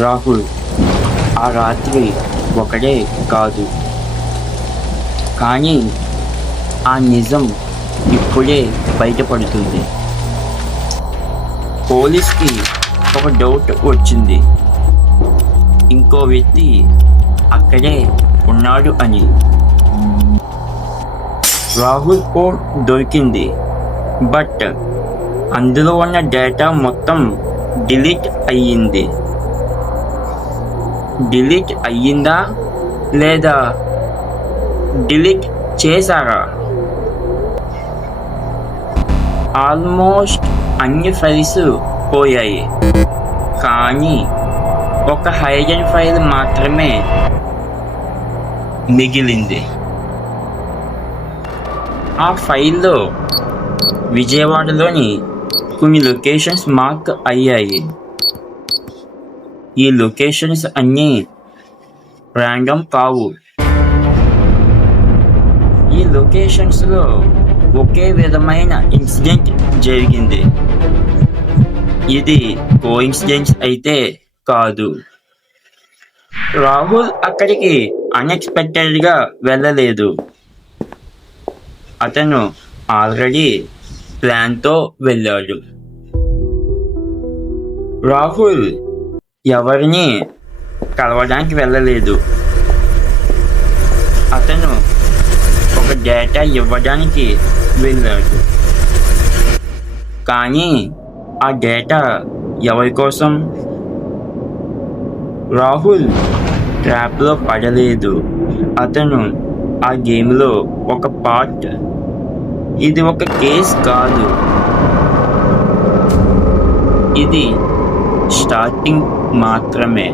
రాహుల్ ఆ రాత్రి ఒకడే కాదు, కానీ ఆ నిజం ఇప్పుడే బయటపడుతుంది. పోలీస్కి ఒక డౌట్ వచ్చింది, ఇంకో వ్యక్తి అక్కడే ఉన్నాడు అని. రాహుల్ ఫోన్ దొరికింది, బట్ అందులో ఉన్న డేటా మొత్తం డిలీట్ అయ్యింది. డిలీట్ అయ్యిందా లేదా డిలీట్ చేశారా? ఆల్మోస్ట్ అన్ని ఫైల్స్ పోయాయి, కానీ ఒక హైడెన్ ఫైల్ మాత్రమే మిగిలింది. ఆ ఫైల్లో విజయవాడలోని కొన్ని లొకేషన్స్ మార్క్ అయ్యాయి. ఈ లొకేషన్స్ అన్నీ ర్యాండమ్ కావు. ఈ లొకేషన్స్లో ఒకే విధమైన ఇన్సిడెంట్ జరిగింది. ఇది కోఇన్సిడెన్స్ అయితే కాదు. రాహుల్ అక్కడికి అన్ఎక్స్పెక్టెడ్గా వెళ్ళలేదు. అతను ఆల్రెడీ ప్లాన్తో వెళ్ళాడు. రాహుల్ ఎవరిని కలవడానికి వెళ్ళలేదు. అతను ఒక డేటా ఇవ్వడానికి వెళ్ళాడు. కానీ ఆ డేటా ఎవరి కోసం? రాహుల్ ట్రాప్లో పడలేదు. అతను ఆ గేమ్లో ఒక పార్ట్. ఇది ఒక కేస్ కాదు, ఇది స్టార్టింగ్ మాత్రమే.